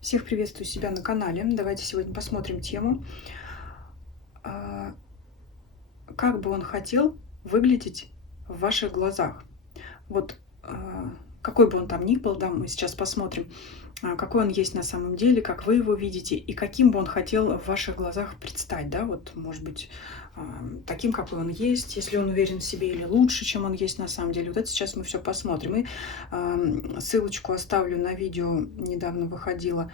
Всех приветствую себя на канале. Давайте сегодня посмотрим тему, а, как бы он хотел выглядеть в ваших глазах. Вот какой бы он там ни был, да, мы сейчас посмотрим, какой он есть на самом деле, как вы его видите и каким бы он хотел в ваших глазах предстать, да, вот, может быть, таким, какой он есть, если он уверен в себе, или лучше, чем он есть на самом деле. Вот это сейчас мы все посмотрим. И ссылочку оставлю на видео, недавно выходило,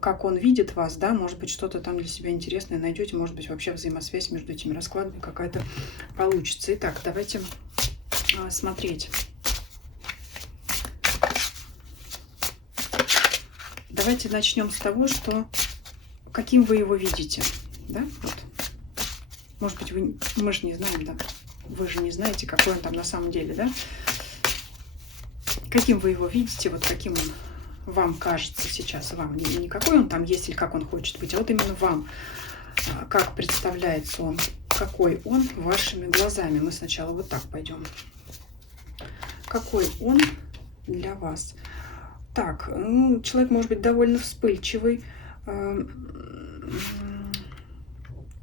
как он видит вас, да, может быть, что-то там для себя интересное найдете, может быть, вообще взаимосвязь между этими раскладами какая-то получится. Итак, давайте смотреть. Давайте начнем с того, что каким вы его видите, да, вот. Может быть, мы же не знаем, да, вы же не знаете, какой он там на самом деле, да. Каким вы его видите, вот каким он вам кажется сейчас, вам, не какой он там есть или как он хочет быть, а вот именно вам, как представляется он, какой он вашими глазами. Мы сначала вот так пойдем. Какой он для вас? Так, ну, человек может быть довольно вспыльчивый,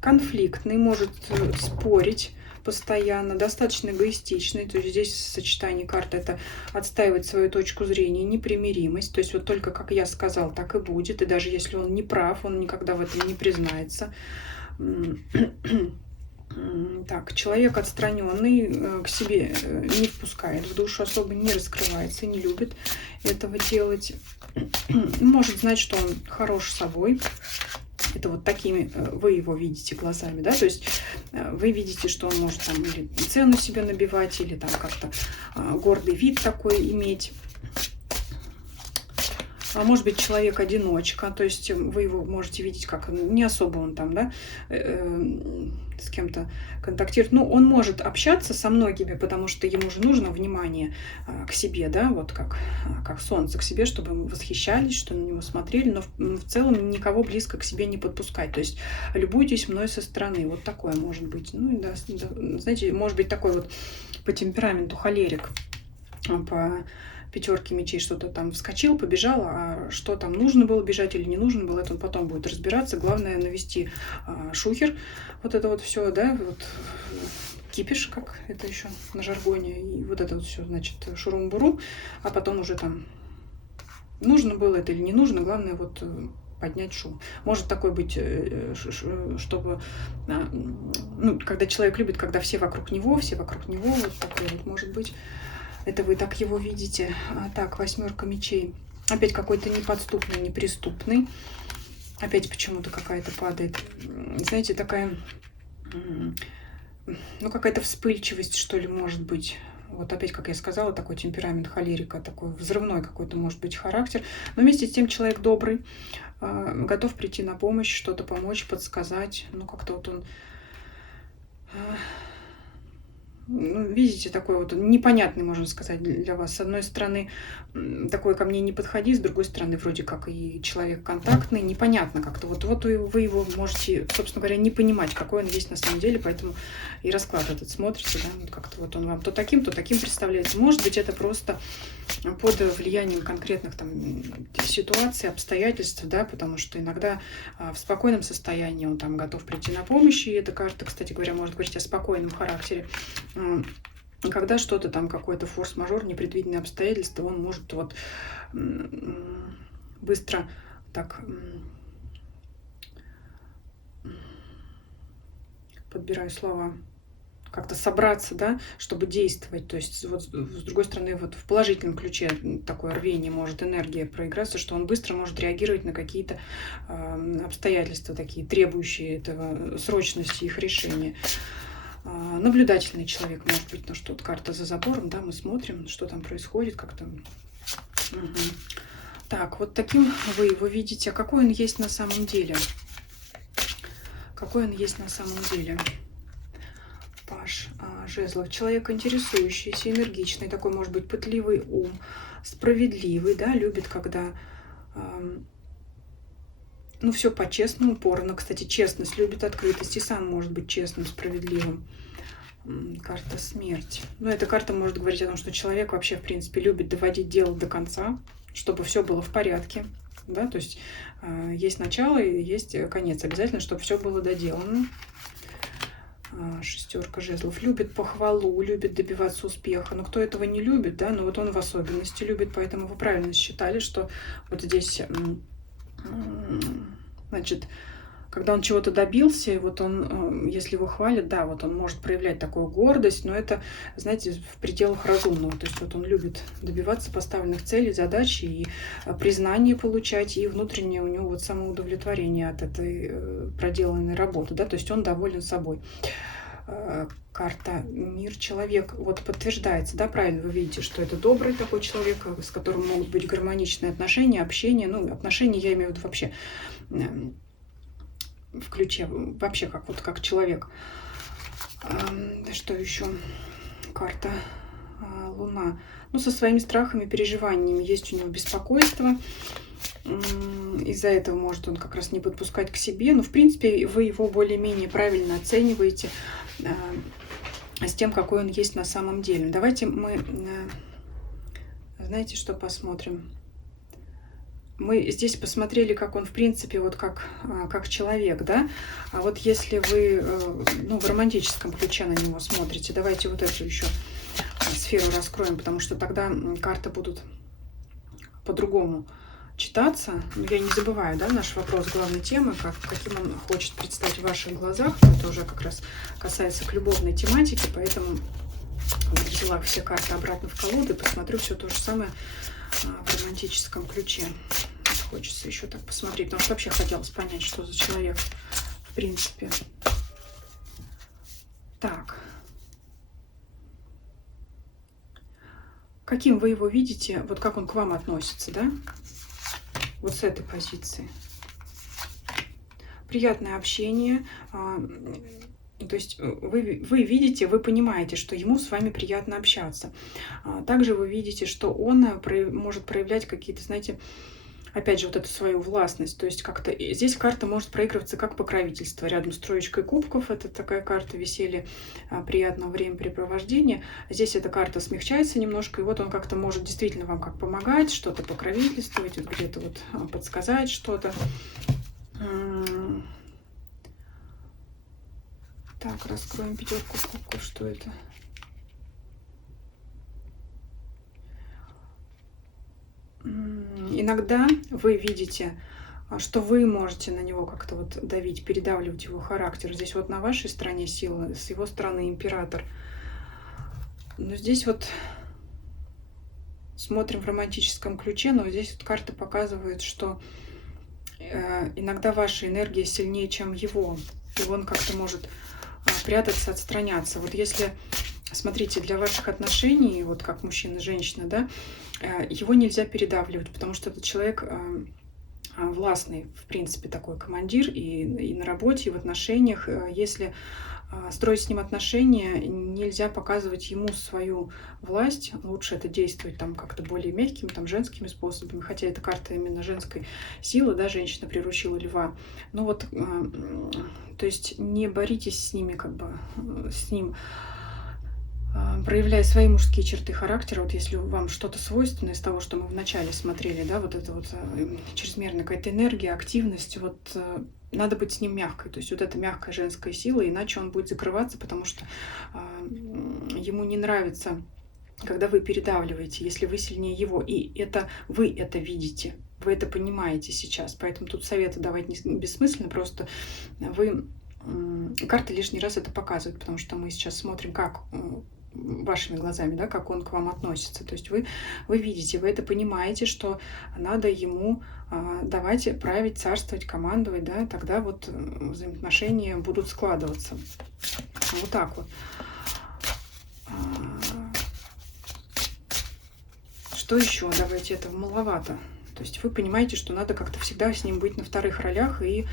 конфликтный, может спорить постоянно, достаточно эгоистичный. То есть здесь сочетание карт — это отстаивать свою точку зрения, непримиримость. То есть вот только как я сказал, так и будет. И даже если он не прав, он никогда в этом не признается. Так, человек отстраненный, к себе не впускает, в душу особо не раскрывается, не любит этого делать. Может знать, что он хорош собой. Это вот такими вы его видите глазами, да, то есть вы видите, что он может там или цену себе набивать, или там как-то гордый вид такой иметь. А может быть, человек-одиночка, то есть вы его можете видеть как не особо он там, да, с кем-то контактирует. Ну, он может общаться со многими, потому что ему же нужно внимание к себе, да, вот как солнце к себе, чтобы восхищались, что на него смотрели, но в целом никого близко к себе не подпускать. То есть любуйтесь мной со стороны. Вот такое может быть. Ну, да, знаете, может быть такой вот по темпераменту холерик, по пятерки мечей что-то там вскочил, побежал, а что там нужно было бежать или не нужно было, это он потом будет разбираться. Главное навести шухер, вот это вот все, да, вот кипиш, как это еще на жаргоне, и вот это вот все, значит, шурум-бурум, а потом уже там нужно было это или не нужно, главное вот поднять шум. Может такой быть, чтобы, ну, когда человек любит, когда все вокруг него, вот такой вот может быть. Это вы так его видите. Так, восьмерка мечей. Опять какой-то неподступный, неприступный. Опять почему-то какая-то падает. Знаете, такая, ну, какая-то вспыльчивость, что ли, может быть. Вот опять, как я сказала, такой темперамент холерика, такой взрывной какой-то может быть характер. Но вместе с тем человек добрый, готов прийти на помощь, что-то помочь, подсказать. Ну, как-то вот он... видите, такой вот непонятный, можно сказать, для вас. С одной стороны, такой ко мне не подходи, с другой стороны, вроде как и человек контактный, непонятно как-то. Вот вы его можете, собственно говоря, не понимать, какой он есть на самом деле, поэтому и расклад этот смотрите, да, вот как-то вот он вам то таким представляется. Может быть, это просто под влиянием конкретных там ситуаций, обстоятельств, да, потому что иногда в спокойном состоянии он там готов прийти на помощь, и эта карта, кстати говоря, может говорить о спокойном характере. Когда что-то там, какой-то форс-мажор, непредвиденные обстоятельства, он может вот быстро так, подбираю слова, как-то собраться, да, чтобы действовать. То есть вот с другой стороны, вот в положительном ключе такое рвение может, энергия проиграться, что он быстро может реагировать на какие-то обстоятельства такие, требующие этого срочности их решения. Наблюдательный человек может быть, ну что, карта за забором, да, мы смотрим, что там происходит, как-то. Угу. Так, вот таким вы его видите. А какой он есть на самом деле? Какой он есть на самом деле? Паж жезлов. Человек интересующийся, энергичный, такой, может быть, пытливый ум, справедливый, да, любит, когда, ну, все по-честному, упорно. Кстати, честность любит, открытость, и сам может быть честным, справедливым. Карта смерть. Но эта карта может говорить о том, что человек вообще, в принципе, любит доводить дело до конца, чтобы все было в порядке. да, то есть есть начало и есть конец. Обязательно, чтобы все было доделано. Шестерка жезлов. Любит похвалу, любит добиваться успеха. Но кто этого не любит, да, но вот он в особенности любит, поэтому вы правильно считали, что вот здесь, значит, когда он чего-то добился, и вот он, если его хвалят, да, вот он может проявлять такую гордость, но это, знаете, в пределах разумного. То есть вот он любит добиваться поставленных целей, задач и признание получать, и внутреннее у него вот самоудовлетворение от этой проделанной работы, да, то есть он доволен собой. Карта мир, человек, вот подтверждается, да, правильно вы видите, что это добрый такой человек, с которым могут быть гармоничные отношения, общение, ну, отношения я имею в виду вообще в ключе, вообще как вот как человек. Что еще? Карта Луна. Ну, со своими страхами, переживаниями есть у него беспокойство. Из-за этого может он как раз не подпускать к себе. Но, в принципе, вы его более-менее правильно оцениваете с тем, какой он есть на самом деле. Давайте мы, знаете, что посмотрим? Мы здесь посмотрели, как он, в принципе, вот как человек, да? А вот если вы, ну, в романтическом ключе на него смотрите, давайте вот эту еще сферу раскроем, потому что тогда карты будут по-другому читаться. Но я не забываю, да, наш вопрос главной темы, каким он хочет предстать в ваших глазах. Это уже как раз касается к любовной тематике, поэтому взяла все карты обратно в колоду и посмотрю все то же самое в романтическом ключе. Хочется еще так посмотреть, потому что вообще хотелось понять, что за человек в принципе. Так. Каким вы его видите, вот как он к вам относится, да? Вот с этой позиции. Приятное общение. То есть вы видите, вы понимаете, что ему с вами приятно общаться. Также вы видите, что он может проявлять какие-то, знаете, опять же, вот эту свою властность. То есть как-то здесь карта может проигрываться как покровительство. Рядом с троечкой кубков это такая карта веселья, приятного времяпрепровождения. Здесь эта карта смягчается немножко, и вот он как-то может действительно вам как помогать, что-то покровительствовать, вот где-то вот подсказать что-то. Так, раскроем пятерку кубков. Что это? Иногда вы видите, что вы можете на него как-то вот давить, передавливать его характер. Здесь вот на вашей стороне сила, с его стороны император. Но здесь вот смотрим в романтическом ключе, но здесь вот карты показывают, что иногда ваша энергия сильнее, чем его. И он как-то может прятаться, отстраняться. Вот если, смотрите, для ваших отношений, вот как мужчина и женщина, да, его нельзя передавливать, потому что этот человек властный, в принципе, такой командир и на работе, и в отношениях. Если строить с ним отношения, нельзя показывать ему свою власть. Лучше это действовать там как-то более мягкими, там, женскими способами. Хотя это карта именно женской силы, да, женщина приручила льва. Ну вот, то есть не боритесь с ними, как бы, с ним, проявляя свои мужские черты характера. Вот если вам что-то свойственно из того, что мы вначале смотрели, да, вот это вот чрезмерная какая-то энергия, активность, вот надо быть с ним мягкой. То есть вот эта мягкая женская сила, иначе он будет закрываться, потому что ему не нравится, когда вы передавливаете, если вы сильнее его. И это вы это видите, вы это понимаете сейчас. Поэтому тут советы давать не бессмысленно, просто вы... Карты лишний раз это показывают, потому что мы сейчас смотрим, как вашими глазами, да, как он к вам относится. То есть вы видите, вы это понимаете, что надо ему давать править, царствовать, командовать, да, тогда вот взаимоотношения будут складываться. Вот так вот. Что еще? Давайте, это маловато. То есть вы понимаете, что надо как-то всегда с ним быть на вторых ролях и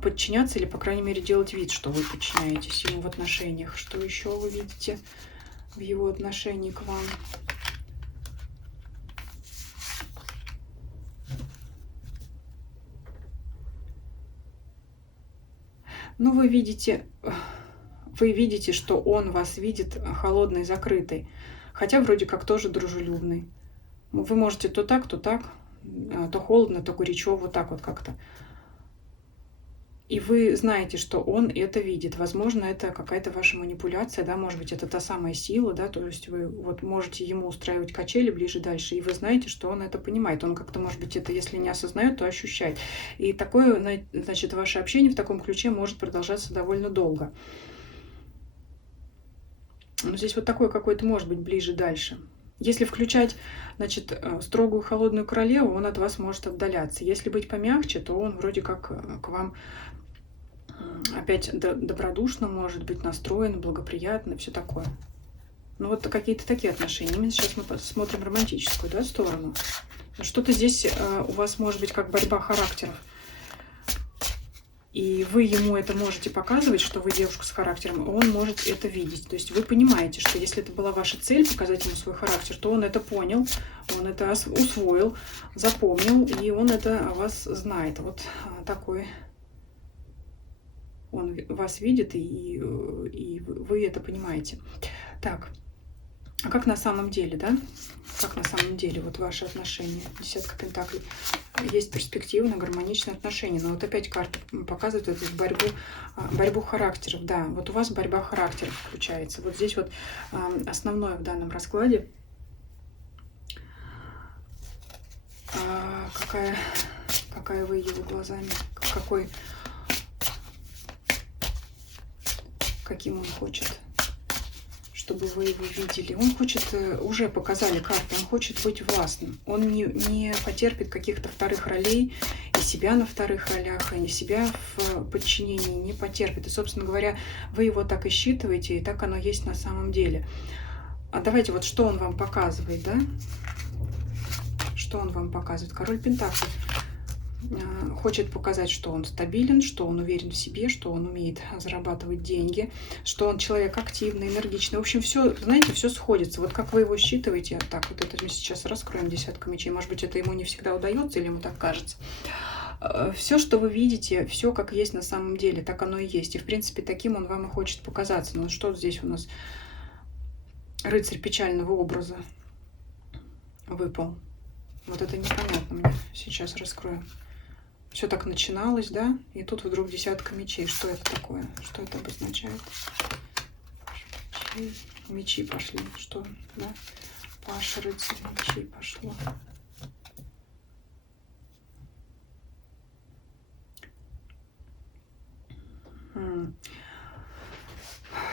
подчиняться, или, по крайней мере, делать вид, что вы подчиняетесь ему в отношениях. Что еще вы видите в его отношении к вам? Ну, вы видите, что он вас видит холодной, закрытой, хотя вроде как тоже дружелюбный. Вы можете то так, то холодно, то горячо, вот так вот как-то. И вы знаете, что он это видит. Возможно, это какая-то ваша манипуляция, да, может быть, это та самая сила, да, то есть вы вот можете ему устраивать качели ближе дальше, и вы знаете, что он это понимает. Он как-то, может быть, это, если не осознает, то ощущает. И такое, значит, ваше общение в таком ключе может продолжаться довольно долго. Но здесь вот такое какое-то может быть ближе дальше. Если включать, значит, строгую холодную королеву, он от вас может отдаляться. Если быть помягче, то он вроде как к вам опять добродушно может быть настроен, благоприятно, все такое. Ну вот какие-то такие отношения. Именно сейчас мы посмотрим романтическую, да, сторону. Что-то здесь у вас может быть как борьба характеров. И вы ему это можете показывать, что вы девушка с характером, он может это видеть. То есть вы понимаете, что если это была ваша цель, показать ему свой характер, то он это понял, он это усвоил, запомнил, и он это о вас знает. Вот такой он вас видит, и вы это понимаете. Так, а как на самом деле, да? Как на самом деле вот ваши отношения? Десятка пентаклей. Есть перспективы на гармоничные отношения. Но вот опять карта показывает эту борьбу характеров. Да, вот у вас борьба характеров включается. Вот здесь вот основное в данном раскладе. Какая вы его глазами? Каким он хочет, чтобы вы его видели. Он хочет, уже показали карты, он хочет быть властным. Он не потерпит каких-то вторых ролей, и себя на вторых ролях, и себя в подчинении не потерпит. И, собственно говоря, вы его так и считываете, и так оно есть на самом деле. А давайте вот что он вам показывает, да? Что он вам показывает? Король Пентаклей. Хочет показать, что он стабилен, что он уверен в себе, что он умеет зарабатывать деньги, что он человек активный, энергичный. В общем, все, знаете, все сходится. Вот как вы его считываете, так, вот это мы сейчас раскроем десятка мечей. Может быть, это ему не всегда удается, или ему так кажется. Все, что вы видите, все как есть на самом деле, так оно и есть. И, в принципе, таким он вам и хочет показаться. Но что здесь у нас? Рыцарь печального образа выпал. Вот это непонятно мне. Сейчас раскрою. Все так начиналось, да? И тут вдруг десятка мечей. Что это такое? Что это обозначает? Мечи пошли. Что? Да? Паша, рыцарь мечей пошло.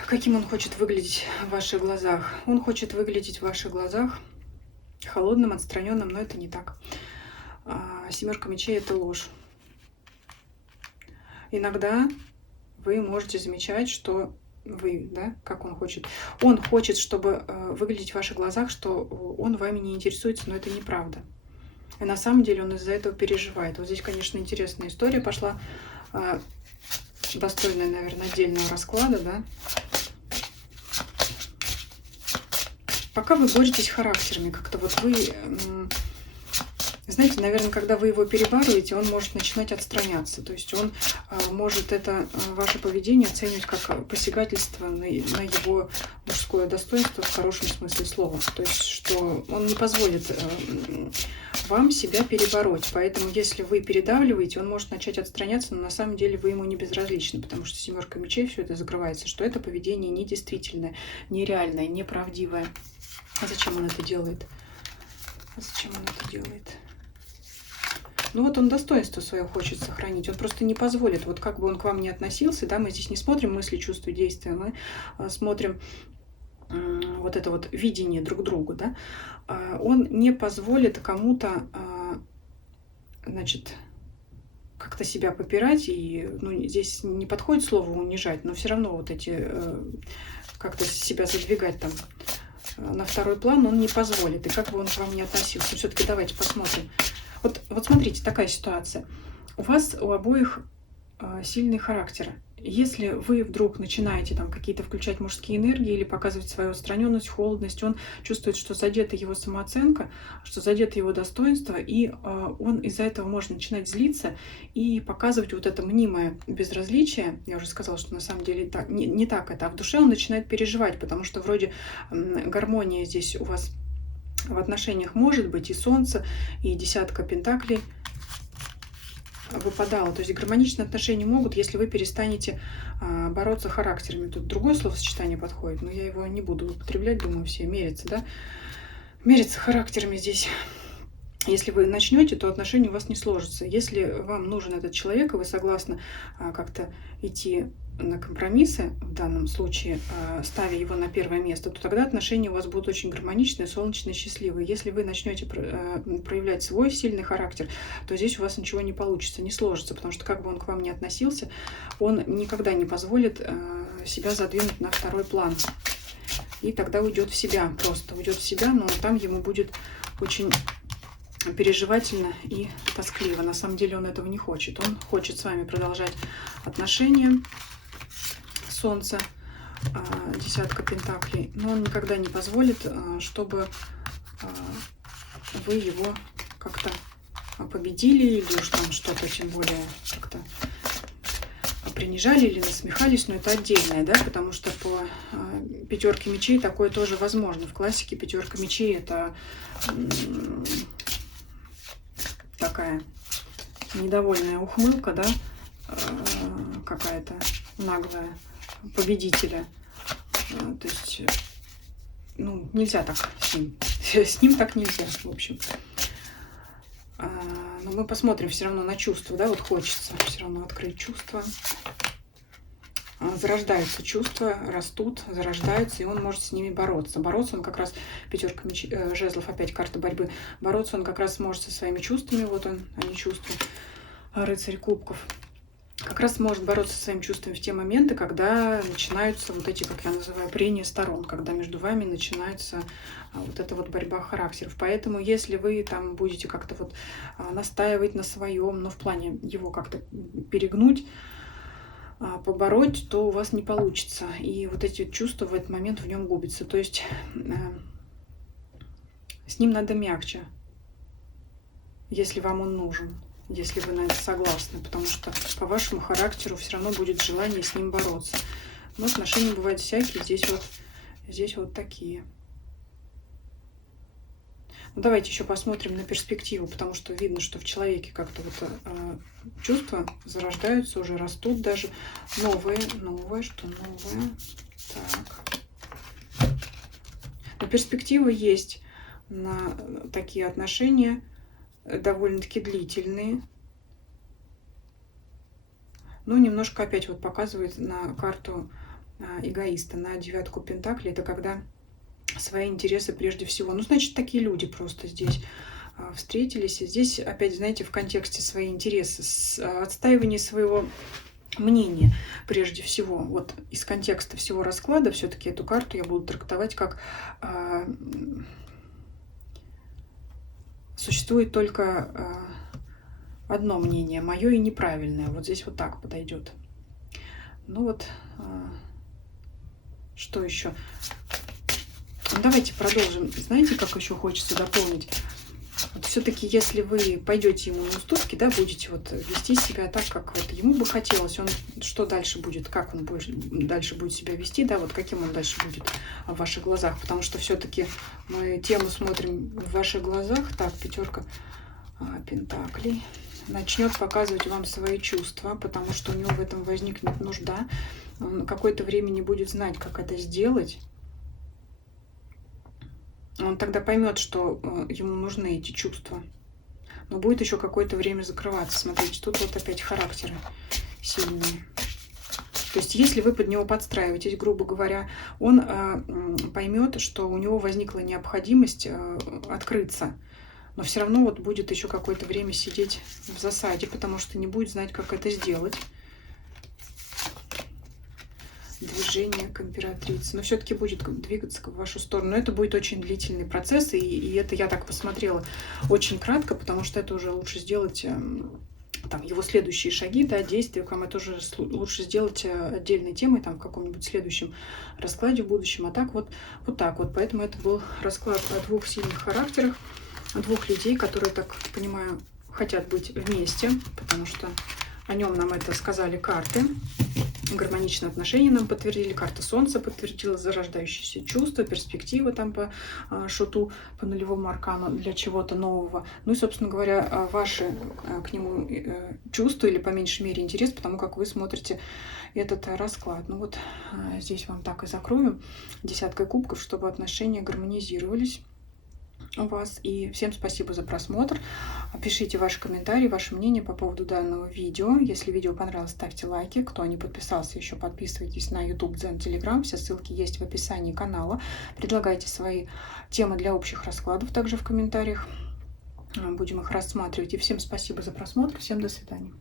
Каким он хочет выглядеть в ваших глазах? Он хочет выглядеть в ваших глазах холодным, отстраненным, но это не так. Семерка мечей — это ложь. Иногда вы можете замечать, что вы, да, как он хочет. Он хочет, чтобы выглядеть в ваших глазах, что он вами не интересуется, но это неправда. И на самом деле он из-за этого переживает. Вот здесь, конечно, интересная история пошла, достойная, наверное, отдельного расклада, да. Пока вы боретесь характерами, как-то вот вы... Знаете, наверное, когда вы его перебарываете, он может начинать отстраняться. То есть он может это ваше поведение оценивать как посягательство на его мужское достоинство в хорошем смысле слова. То есть что он не позволит вам себя перебороть. Поэтому если вы передавливаете, он может начать отстраняться, но на самом деле вы ему не безразличны, потому что семерка мечей все это закрывается, что это поведение недействительное, нереальное, неправдивое. А зачем он это делает? Зачем он это делает? Ну вот он достоинство свое хочет сохранить, он просто не позволит, вот как бы он к вам ни относился, да, мы здесь не смотрим мысли, чувства, действия, мы смотрим вот это вот видение друг другу, да, он не позволит кому-то, значит, как-то себя попирать, и, ну, здесь не подходит слово унижать, но все равно вот эти, как-то себя задвигать там на второй план он не позволит, и как бы он к вам ни относился. Все-таки давайте посмотрим. Вот смотрите, такая ситуация. У вас у обоих сильный характер. Если вы вдруг начинаете там какие-то включать мужские энергии или показывать свою отстраненность, холодность, он чувствует, что задета его самооценка, что задето его достоинство, и он из-за этого может начинать злиться и показывать вот это мнимое безразличие. Я уже сказала, что на самом деле не так это, а в душе он начинает переживать, потому что вроде гармония здесь у вас в отношениях может быть и Солнце, и десятка пентаклей выпадало. То есть гармоничные отношения могут, если вы перестанете бороться характерами. Тут другое словосочетание подходит, но я его не буду употреблять, думаю, все мерятся, да? Мерятся характерами здесь. Если вы начнете, то отношения у вас не сложатся. Если вам нужен этот человек, и вы согласны как-то идти на компромиссы, в данном случае ставя его на первое место, то тогда отношения у вас будут очень гармоничные, солнечные, счастливые. Если вы начнете проявлять свой сильный характер, то здесь у вас ничего не получится, не сложится, потому что как бы он к вам ни относился, он никогда не позволит себя задвинуть на второй план. И тогда уйдет в себя, просто уйдет в себя, но там ему будет очень переживательно и тоскливо. На самом деле он этого не хочет. Он хочет с вами продолжать отношения. Солнце, десятка пентаклей, но он никогда не позволит, чтобы вы его как-то победили или уж там что-то, тем более как-то принижали или насмехались, но это отдельное, да, потому что по пятерке мечей такое тоже возможно. В классике пятерка мечей это такая недовольная ухмылка, да, какая-то наглая победителя. То есть, ну, нельзя так с ним. С ним так нельзя, в общем. Но мы посмотрим все равно на чувства, да, вот хочется все равно открыть чувства. Зарождаются чувства, растут, зарождаются, и он может с ними бороться. Бороться он как раз, пятерка жезлов, опять карта борьбы, бороться он как раз может со своими чувствами, вот он, они чувства, рыцарь кубков. Как раз может бороться со своими чувствами в те моменты, когда начинаются вот эти, как я называю, прения сторон, когда между вами начинается вот эта вот борьба характеров. Поэтому, если вы там будете как-то вот настаивать на своем, но в плане его как-то перегнуть, побороть, то у вас не получится. И вот эти чувства в этот момент в нем губятся. То есть с ним надо мягче, если вам он нужен. Если вы на это согласны, потому что по вашему характеру все равно будет желание с ним бороться. Но отношения бывают всякие, здесь вот такие. Ну, давайте еще посмотрим на перспективу, потому что видно, что в человеке как-то вот чувства зарождаются, уже растут даже. Новые, что новое? Так. Но перспектива есть на такие отношения, довольно-таки длительные. Но немножко опять вот показывает на карту эгоиста, на девятку пентаклей. Это когда свои интересы прежде всего. Ну, значит, такие люди просто здесь встретились. И здесь опять, знаете, в контексте свои интересы, отстаивание своего мнения прежде всего. Вот из контекста всего расклада все-таки эту карту я буду трактовать как существует только одно мнение, мое и неправильное. Вот здесь вот так подойдет. Ну вот, что еще? Давайте продолжим. Знаете, как еще хочется дополнить? Вот все-таки, если вы пойдете ему на уступки, да, будете вот вести себя так, как вот ему бы хотелось, он что дальше будет, как он дальше будет себя вести, да, вот каким он дальше будет в ваших глазах, потому что все-таки мы тему смотрим в ваших глазах. Так, пятерка пентаклей начнет показывать вам свои чувства, потому что у него в этом возникнет нужда. Он какое-то время не будет знать, как это сделать. Он тогда поймет, что ему нужны эти чувства. Но будет еще какое-то время закрываться. Смотрите, тут вот опять характеры сильные. То есть, если вы под него подстраиваетесь, грубо говоря, он поймет, что у него возникла необходимость открыться. Но все равно вот будет еще какое-то время сидеть в засаде, потому что не будет знать, как это сделать. Движение к императрице. Но все-таки будет двигаться в вашу сторону. Но это будет очень длительный процесс. И это я так посмотрела очень кратко, потому что это уже лучше сделать там, его следующие шаги, да, действия. Вам это уже лучше сделать отдельной темой там, в каком-нибудь следующем раскладе в будущем. А так вот так вот. Поэтому это был расклад о двух сильных характерах, двух людей, которые, так понимаю, хотят быть вместе, потому что о нем нам это сказали карты. Гармоничные отношения нам подтвердили, карта Солнца подтвердила зарождающиеся чувства, перспективы там по шуту, по нулевому аркану для чего-то нового. Ну и, собственно говоря, ваши к нему чувства или, по меньшей мере, интерес, потому как вы смотрите этот расклад. Ну вот здесь вам так и закрою десяткой кубков, чтобы отношения гармонизировались у вас. И всем спасибо за просмотр. Пишите ваши комментарии, ваше мнение по поводу данного видео. Если видео понравилось, ставьте лайки. Кто не подписался еще, подписывайтесь на YouTube, Дзен, Telegram. Все ссылки есть в описании канала. Предлагайте свои темы для общих раскладов также в комментариях. Будем их рассматривать. И всем спасибо за просмотр. Всем до свидания.